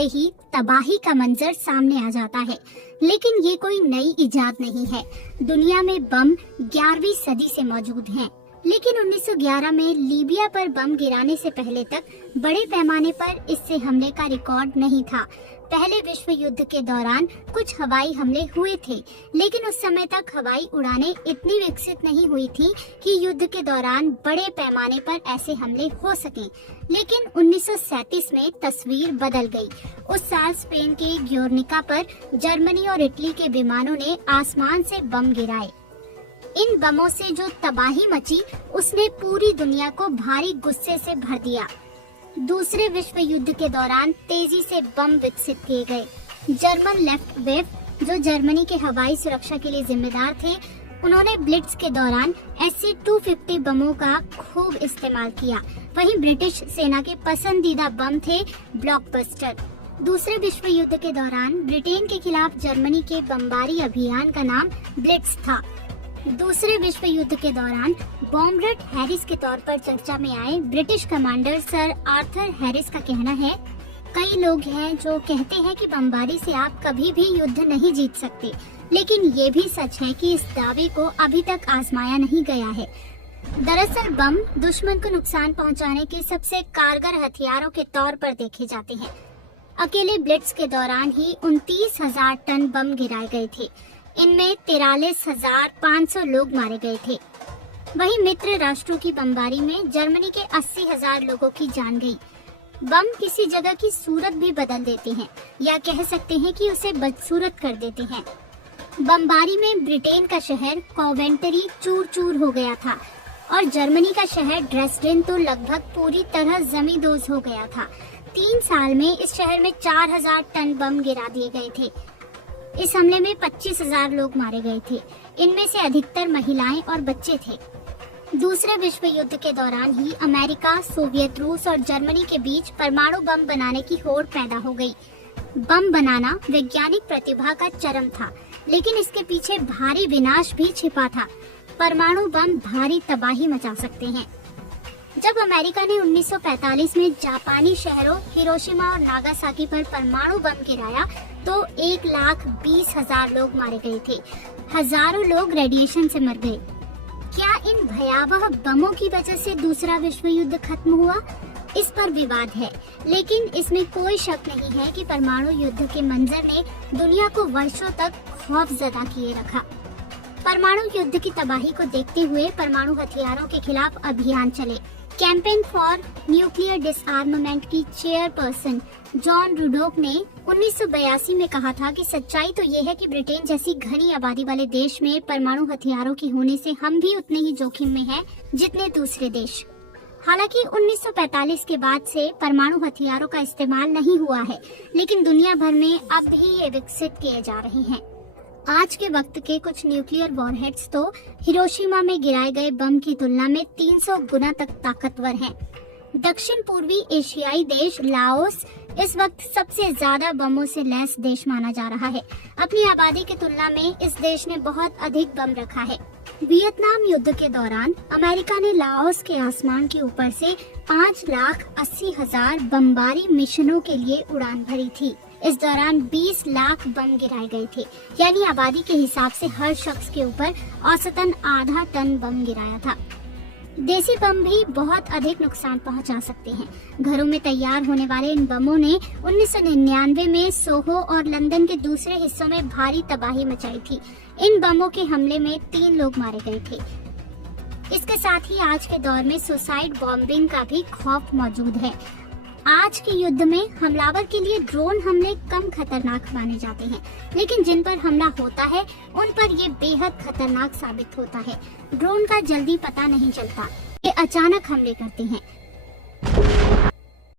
होते ही तबाही का मंजर सामने आ जाता है। लेकिन ये कोई नई इजाद नहीं है। दुनिया में बम 11वीं सदी से मौजूद हैं। लेकिन 1911 में लीबिया पर बम गिराने से पहले तक बड़े पैमाने पर इससे हमले का रिकॉर्ड नहीं था। पहले विश्व युद्ध के दौरान कुछ हवाई हमले हुए थे, लेकिन उस समय तक हवाई उड़ानें इतनी विकसित नहीं हुई थी कि युद्ध के दौरान बड़े पैमाने पर ऐसे हमले हो सकें। लेकिन 1937 में तस्वीर बदल गई। उस साल स्पेन के ग्योर्निका पर जर्मनी और इटली के विमानों ने आसमान से बम गिराए। इन बमों से जो तबाही मची, उसने पूरी दुनिया को भारी गुस्से से भर दिया। दूसरे विश्व युद्ध के दौरान तेजी से बम विकसित किए गए। जर्मन लेफ्ट वेफ, जो जर्मनी के हवाई सुरक्षा के लिए जिम्मेदार थे, उन्होंने ब्लिट्ज के दौरान SC-250 बमों का खूब इस्तेमाल किया। वहीं ब्रिटिश सेना के पसंदीदा बम थे ब्लॉकबस्टर। दूसरे विश्व युद्ध के दौरान ब्रिटेन के खिलाफ जर्मनी के बमबारी अभियान का नाम ब्लिट्ज था। दूसरे विश्व युद्ध के दौरान बॉम्बरट हैरिस के तौर पर चर्चा में आए British commander sir Arthur Harris का कहना है, कई लोग हैं जो कहते हैं कि बमबारी से आप कभी भी युद्ध नहीं जीत सकते, लेकिन ये भी सच है कि इस दावे को अभी तक आजमाया नहीं गया है। दरअसल बम दुश्मन को नुकसान पहुंचाने के सबसे कारगर हथियारों के तौर पर देखे जाते हैं। अकेले ब्लिट्ज के दौरान ही 29,000 टन बम गिराए गए थे। इनमें 43,500 लोग मारे गए थे। वहीं मित्र राष्ट्रों की बमबारी में जर्मनी के 80,000 लोगों की जान गई। बम किसी जगह की सूरत भी बदल देते हैं, या कह सकते हैं कि उसे बदसूरत कर देते हैं। बमबारी में ब्रिटेन का शहर कोवेंट्री चूर चूर हो गया था और जर्मनी का शहर ड्रेसडेन तो लगभग पूरी तरह जमींदोज हो गया था। 3 साल में इस शहर में 4,000 टन बम गिरा दिए गए थे। इस हमले में 25,000 लोग मारे गए थे। इनमें से अधिकतर महिलाएं और बच्चे थे। दूसरे विश्व युद्ध के दौरान ही अमेरिका, सोवियत रूस और जर्मनी के बीच परमाणु बम बनाने की होड़ पैदा हो गई। बम बनाना वैज्ञानिक प्रतिभा का चरम था, लेकिन इसके पीछे भारी विनाश भी छिपा था। परमाणु बम भारी तबाही मचा सकते हैं। जब अमेरिका ने 1945 में जापानी शहरों हिरोशिमा और नागासाकी पर परमाणु बम गिराया तो 1,20,000 लोग मारे गए थे। हजारों लोग रेडिएशन से मर गए। क्या इन भयावह बमों की वजह से दूसरा विश्व युद्ध खत्म हुआ? इस पर विवाद है, लेकिन इसमें कोई शक नहीं है कि परमाणु युद्ध के मंजर ने दुनिया को वर्षों तक खौफजदा किए रखा। परमाणु युद्ध की तबाही को देखते हुए परमाणु हथियारों के खिलाफ अभियान चले। कैंपेन फॉर न्यूक्लियर डिसआर्मामेंट की चेयरपर्सन जॉन रुडोक ने 1982 में कहा था कि सच्चाई तो ये है कि ब्रिटेन जैसी घनी आबादी वाले देश में परमाणु हथियारों के होने से हम भी उतने ही जोखिम में हैं जितने दूसरे देश। हालांकि 1945 के बाद से परमाणु हथियारों का इस्तेमाल नहीं हुआ है, लेकिन दुनिया भर में अब भी ये विकसित किए जा रहे हैं। आज के वक्त के कुछ न्यूक्लियर वॉरहेड्स तो हिरोशिमा में गिराए गए बम की तुलना में 300 गुना तक ताकतवर हैं। दक्षिण पूर्वी एशियाई देश लाओस इस वक्त सबसे ज्यादा बमों से लैस देश माना जा रहा है। अपनी आबादी की तुलना में इस देश ने बहुत अधिक बम रखा है। वियतनाम युद्ध के दौरान अमेरिका ने लाओस के आसमान के ऊपर से 5,80,000 बमबारी मिशनों के लिए उड़ान भरी थी। इस दौरान 20 लाख बम गिराए गए थे, यानी आबादी के हिसाब से हर शख्स के ऊपर औसतन आधा टन बम गिराया था। देसी बम भी बहुत अधिक नुकसान पहुंचा सकते हैं। घरों में तैयार होने वाले इन बमों ने 1999 में सोहो और लंदन के दूसरे हिस्सों में भारी तबाही मचाई थी। इन बमों के हमले में 3 लोग मारे गए थे। इसके साथ ही आज के दौर में सुसाइड बॉम्बिंग का भी खौफ मौजूद है। आज के युद्ध में हमलावर के लिए ड्रोन हमले कम खतरनाक माने जाते हैं, लेकिन जिन पर हमला होता है उन पर ये बेहद खतरनाक साबित होता है। ड्रोन का जल्दी पता नहीं चलता, ये अचानक हमले करते हैं।